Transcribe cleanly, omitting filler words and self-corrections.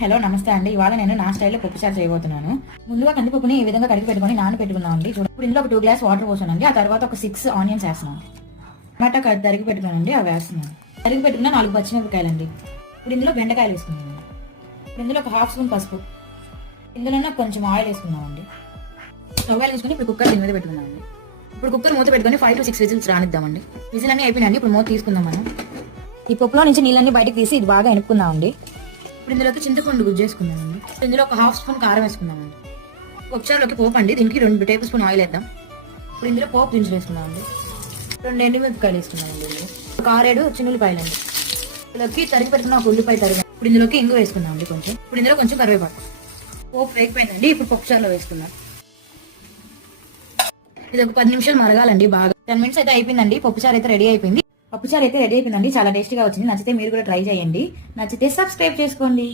Hello నమస్తే అండి. ఇవాళ నేను నా స్టైల్లో పప్పుచారు చేయబోతున్నాను. ముందుగా కందిపప్పుని ఈ విధంగా కడిగి పెట్టుకొని నానబెట్టుకున్నాం అండి. ఇప్పుడు ఇందులో ఒక 2 గ్లాస్ వాటర్ పోసానండి. ఆ తర్వాత ఒక 6 ఆనియన్స్ వేస్తున్నాను. టమాటా తరిగి పెట్టుకున్నానండి, అవి వేస్తున్నాను. తరిగి పెట్టుకున్న 4 పచ్చిమిరపకాయలండి. ఇప్పుడు ఇందులో బెండకాయలు వేసుకున్నాను. ఇప్పుడు ఇందులో ఒక హాఫ్ స్పూన్ పసుపు, ఇందులో కొంచెం ఆయిల్ వేసుకున్నామండి. ఆయిల్ వేసుకుని ఇప్పుడు కుక్కర్ దీని మీద పెట్టుకున్నామండి. ఇప్పుడు కుక్కర్ మూత పెట్టుకొని 5 to 6 విజిల్స్ రానిద్దామండి. విజిల్ అన్నీ అయిపోయినండి. ఇప్పుడు మూత తీసుకుందాం మనం. ఈ పప్పులో నుంచి నీళ్ళన్నీ బయటకు తీసి ఇది బాగా ఎనుపుకుందామండి. ఇప్పుడు ఇందులోకి చింతపండు గుజ్జు చేసుకుందామండి. ఇందులో ఒక హాఫ్ స్పూన్ కారం వేసుకుందామండి. పప్పుచారులోకి పోపు అండి. దీనికి 2 టేబుల్ స్పూన్ ఆయిల్ వేద్దాం. ఇప్పుడు ఇందులో పోపు దించులు వేసుకుందామండి. 2 ఎండుమిరపకాయలు వేసుకుందామండి. ఒక 6-7 చిన్నులపాయలండి. ఇందులోకి తరిగి పెట్టుకున్న ఒక ఉల్లిపాయ తరిగి. ఇప్పుడు ఇందులోకి ఇంగు వేసుకుందామండి కొంచెం. ఇప్పుడు ఇందులో కొంచెం కరివేపాకు. పోపు వేగిపోయిందండి. ఇప్పుడు పప్పుచారులో వేసుకుందాం. ఇది ఒక 10 నిమిషాలు మరగాలండి బాగా. 10 మినిట్స్ అయితే అయిపోయిందండి. పప్పుచారు అయితే రెడీ అయిపోయింది. పప్పుచారు అయితే రెడీ అయిపోయిందండి. చాలా టేస్టీగా వచ్చింది. నచ్చితే మీరు కూడా ట్రై చేయండి. నచ్చితే సబ్స్క్రైబ్ చేసుకోండి.